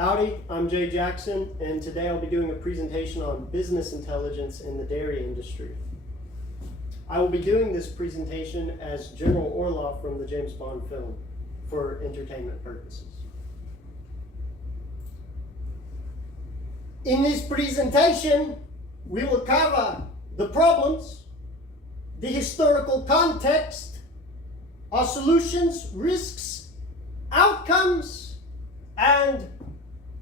Howdy, I'm Jay Jackson, and today I'll be doing a presentation on business intelligence in the dairy industry. I will be doing this presentation as General Orlov from the James Bond film for entertainment purposes. In this presentation, we will cover the problems, the historical context, our solutions, risks, outcomes, and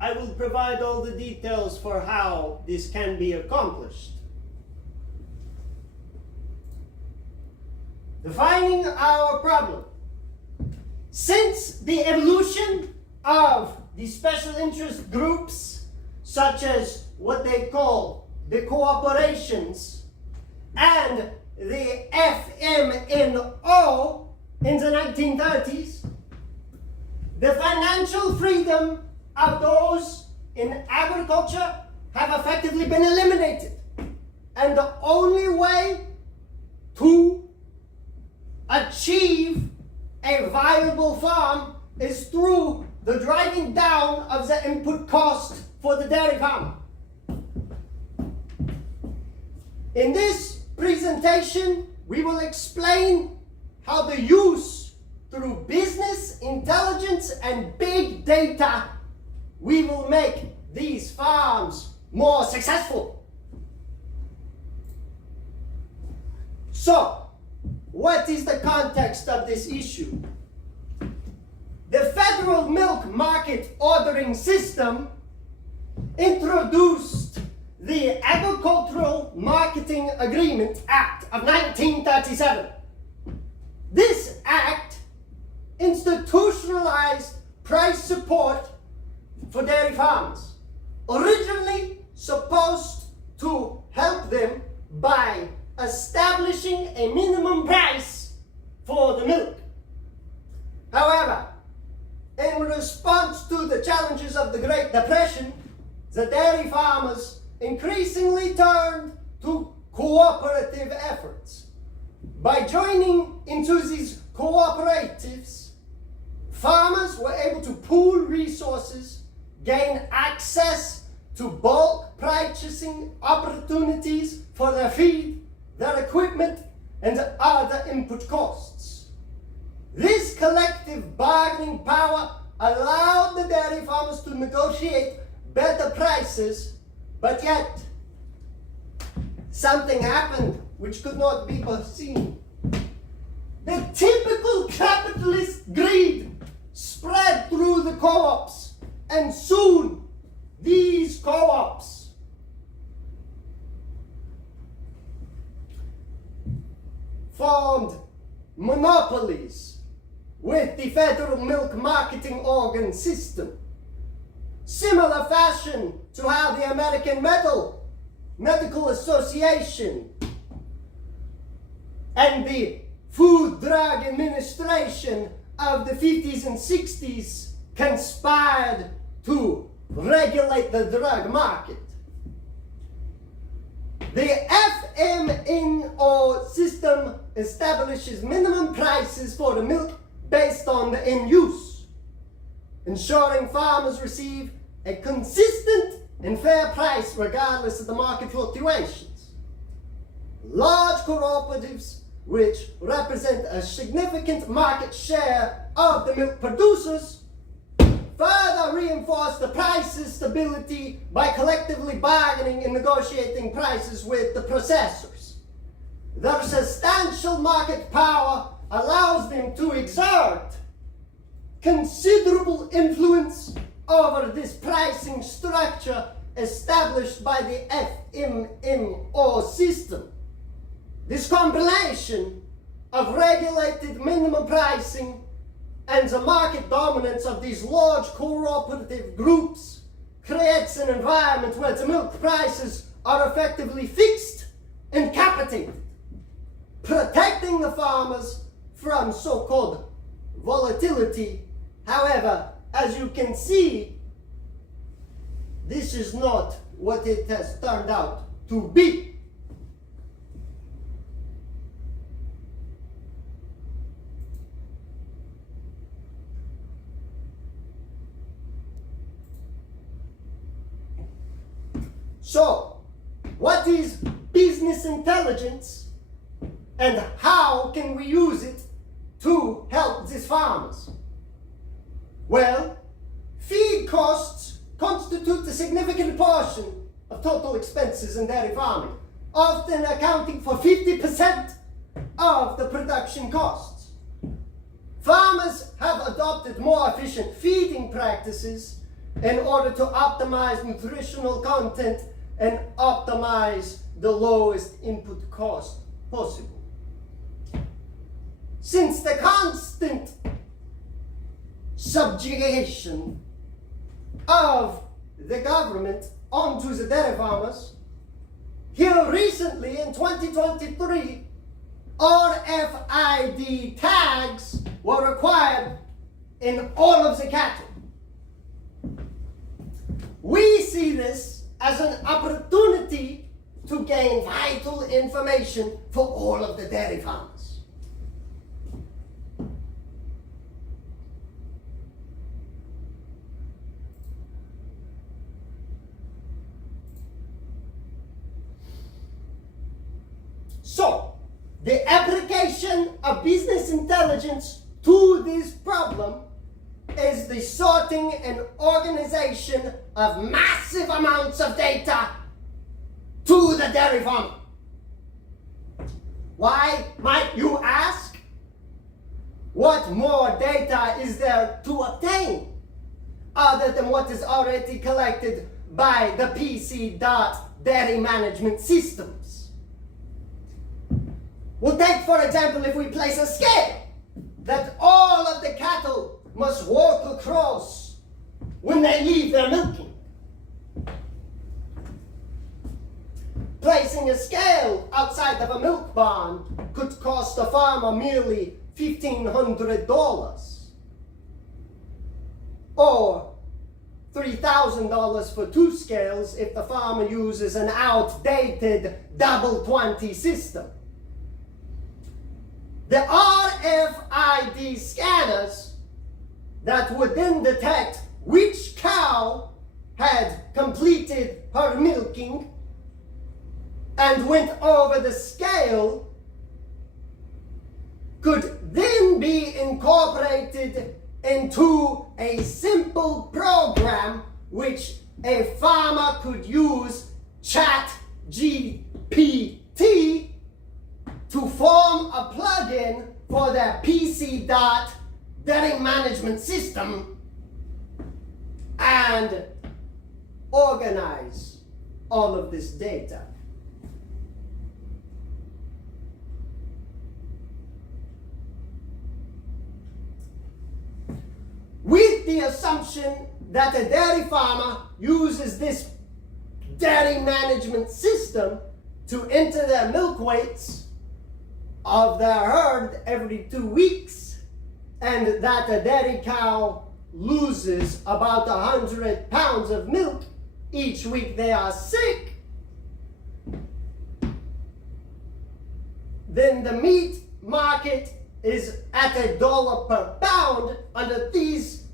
I will provide all the details for how this can be accomplished. Defining our problem. Since the evolution of the special interest groups, such as what they call the cooperations and the FMNO in the 1930s, the financial freedom of those in agriculture have effectively been eliminated. And the only way to achieve a viable farm is through the driving down of the input cost for the dairy farmer. In this presentation, we will explain how the use through business intelligence and big data we will make these farms more successful. So, what is the context of this issue? The Federal Milk Market Ordering System introduced the Agricultural Marketing Agreement Act of 1937. This act institutionalized price support for dairy farmers, originally supposed to help them by establishing a minimum price for the milk. However, in response to the challenges of the Great Depression, the dairy farmers increasingly turned to cooperative efforts. By joining into these cooperatives, farmers were able to pool resources, gain access to bulk purchasing opportunities for their feed, their equipment, and other input costs. This collective bargaining power allowed the dairy farmers to negotiate better prices, but yet something happened which could not be foreseen. The typical capitalist greed spread through the co-ops, and soon these co-ops formed monopolies with the Federal Milk Marketing Organ System. Similar fashion to how the American Medical Association and the Food Drug Administration of the 50s and 60s conspired to regulate the drug market. The FMNO system establishes minimum prices for the milk based on the end use, ensuring farmers receive a consistent and fair price regardless of the market fluctuations. Large cooperatives, which represent a significant market share of the milk producers, further reinforce the price stability by collectively bargaining and negotiating prices with the processors. Their substantial market power allows them to exert considerable influence over this pricing structure established by the FMNO system. This combination of regulated minimum pricing and the market dominance of these large cooperative groups creates an environment where the milk prices are effectively fixed and capitated, protecting the farmers from so-called volatility. However, as you can see, this is not what it has turned out to be. So, what is business intelligence and how can we use it to help these farmers? Well, feed costs constitute a significant portion of total expenses in dairy farming, often accounting for 50% of the production costs. Farmers have adopted more efficient feeding practices in order to optimize nutritional content and optimize the lowest input cost possible. Since the constant subjugation of the government onto the dairy farmers, here recently in 2023, RFID tags were required in all of the cattle. We see this as an opportunity to gain vital information for all of the dairy farmers. So, the application of business intelligence to this problem is the sorting and organization of massive amounts of data to the dairy farmer. Why, might you ask? What more data is there to obtain other than what is already collected by the PC dairy management systems? We'll take, for example, if we place a scale that all of the cattle must walk across when they leave their milking. Placing a scale outside of a milk barn could cost a farmer merely $1,500 or $3,000 for 2 scales if the farmer uses an outdated double 20 system. The RFID scanners that would then detect which cow had completed her milking and went over the scale could then be incorporated into a simple program which a farmer could use ChatGPT to form a plugin for their PC dairy management system and organize all of this data. With the assumption that a dairy farmer uses this dairy management system to enter their milk weights of their herd every 2 weeks, and that a dairy cow loses about 100 pounds of milk each week they are sick, then the meat market is at $1 per pound. Under these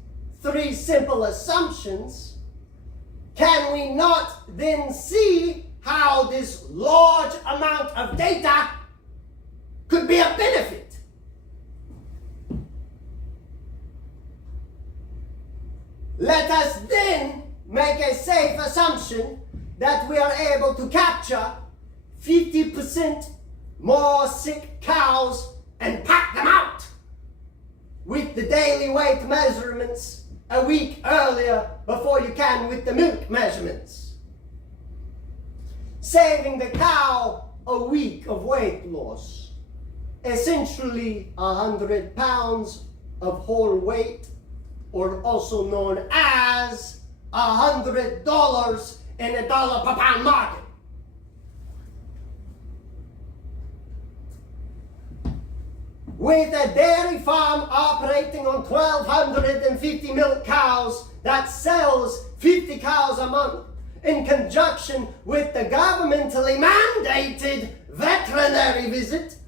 3 simple assumptions, can we not then see how this large amount of data could be a benefit? Let us then make a safe assumption that we are able to capture 50% more sick cows and pack them out with the daily weight measurements a week earlier before you can with the milk measurements, saving the cow a week of weight loss, essentially 100 pounds of whole weight, or also known as $100 in a $1 per pound market. With a dairy farm operating on 1,250 milk cows that sells 50 cows a month, in conjunction with the governmentally mandated veterinary visit,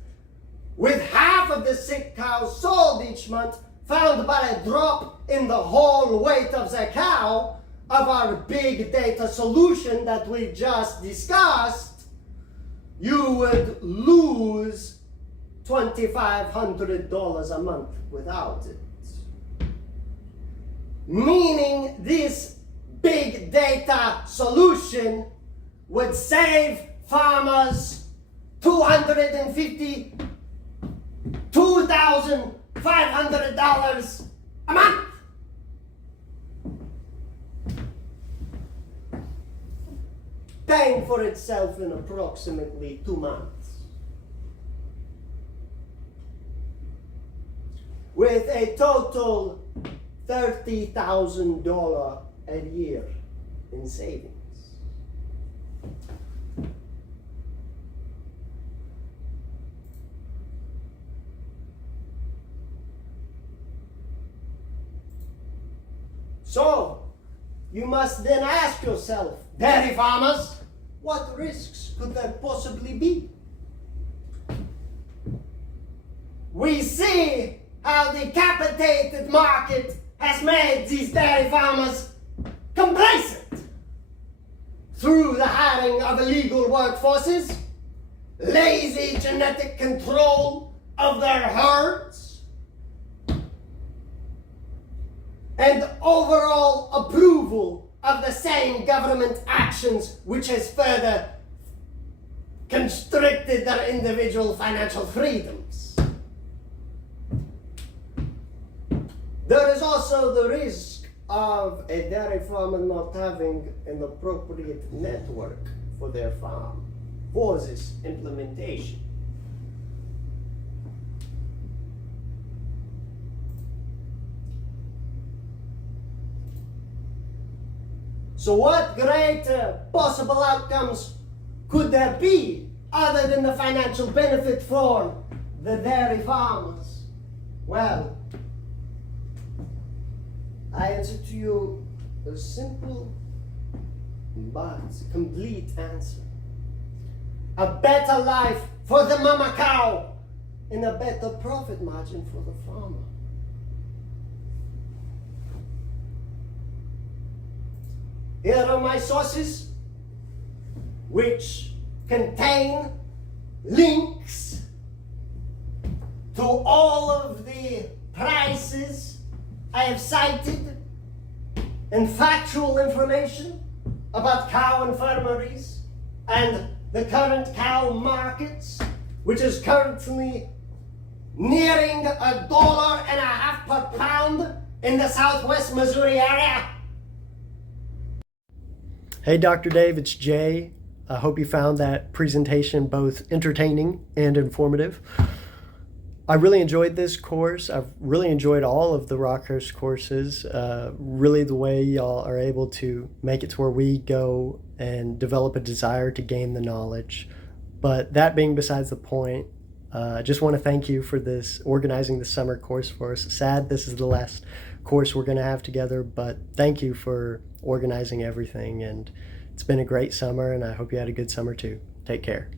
with half of the sick cows sold each month found by a drop in the whole weight of the cow, of our big data solution that we just discussed, you would lose $2,500 a month without it. Meaning this big data solution would save farmers $252,500 a month. Paying for itself in approximately 2 months. With a total $30,000 a year in savings. So, you must then ask yourself, dairy farmers, what risks could there possibly be? We see how the capitated market has made these dairy farmers complacent through the hiring of illegal workforces, lazy genetic control of their herds, and overall approval of the same government actions which has further constricted their individual financial freedoms. There is also the risk of a dairy farmer not having an appropriate network for their farm for this implementation. So what greater possible outcomes could there be other than the financial benefit for the dairy farmers? Well, I answer to you a simple but complete answer. A better life for the mama cow and a better profit margin for the farmer. Here are my sources, which contain links to all of the prices I have cited and factual information about cow infirmaries and the current cow markets, which is currently nearing $1.50 per pound in the Southwest Missouri area. Hey, Dr. Dave, it's Jay. I hope you found that presentation both entertaining and informative. I really enjoyed this course. I've really enjoyed all of the Rockhurst courses. Really the way y'all are able to make it to where we go and develop a desire to gain the knowledge. But that being besides the point, I just want to thank you for this, organizing the summer course for us. Sad this is the last course we're going to have together, but thank you for organizing everything, and it's been a great summer, and I hope you had a good summer too. Take care.